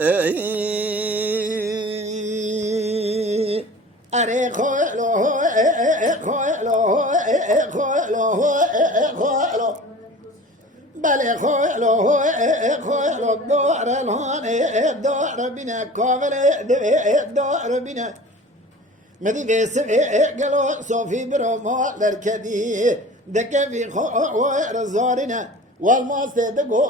اره خالو خالو خالو بله خالو خالو دار الهانه دار بنا کاول دار بنا مدی ویسه گلو صوفی برو ما لرکدی دکه وی خوار زارینه والماس دگو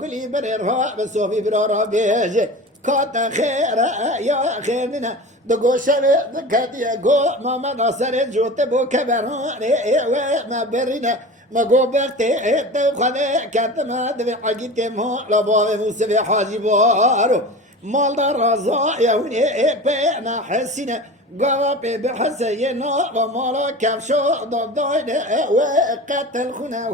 گلی بره را به صوفی برو را بیجه کات خیر یا خیرنه دگو شب دکتیه گو ماما ناصر جوته بو کبرانه و ما برینه ما گو بخته تو خاله کتنا دوی حقیت ما لباب موسیقی حاجی بارو مالدار رازا یونی پینا حسینه قوا بحسينا ومالا كبشو ضدين وقتل خنا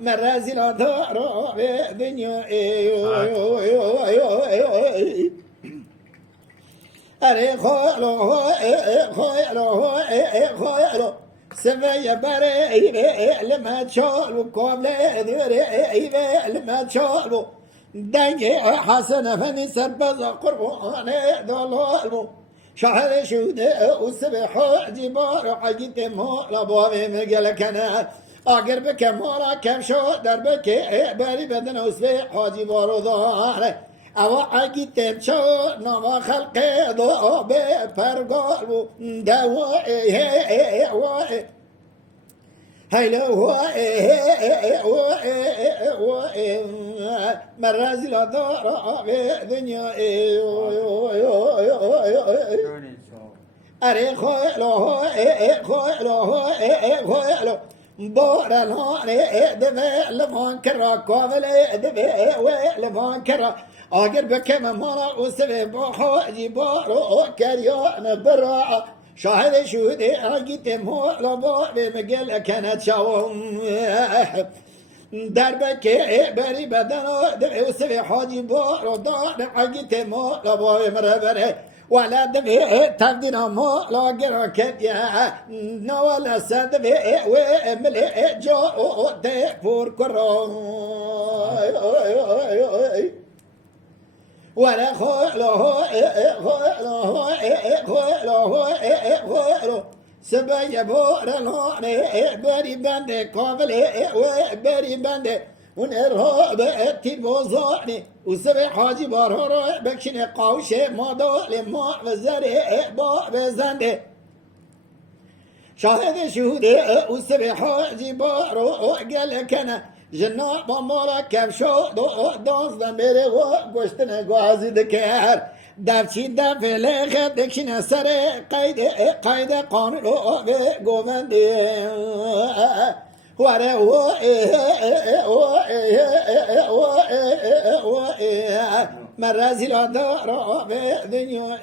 مرازل دار دنيا اري خالو خالو سفيا بري لما تشالو كوبلي لما تشالو دنجي حسن فني سربز قربان دولالمو شهر شود وسبح جبار حقيت مو لبابي مقلكنا اگر بكمارا كم شو دربك بري بدن وسبح حاجي بارو ضاره او حقيت شو نما خلق دو بپرگالو دو هيلو هو مرازل دار دنيا اري خويلو بورا الهاني دفع لفان كرا كوفلي دفع لفان كرا اگر بكم مرا وسبي بوحو جبارو كريان برا شاهد شهودي اگيت مو لبا بمقل كانت شاوم دربك بري بدنا دفع وسبي حاجي بارو دار اگيت مو لبا بمربره ولا دفع تبدينا مو لاقر كتيا نوالا سدفع وملئ جو دفور كرام ولا خولو سبايا بورا الهاني بري بندي كوفلي بري بندي ونرهاب تلفزوني وسبي حاجي بارهورو بكشني قوشي ما دولي ما وزري با بزندي شاهد شهودي وسبي حاجي بارو قال كنا جنا مامورا كم شو دوز دميري وقشتنا قوازي دكار دفشي دفلي دكشنا سري قيد قانون قومندي وره مرازل دار دنيا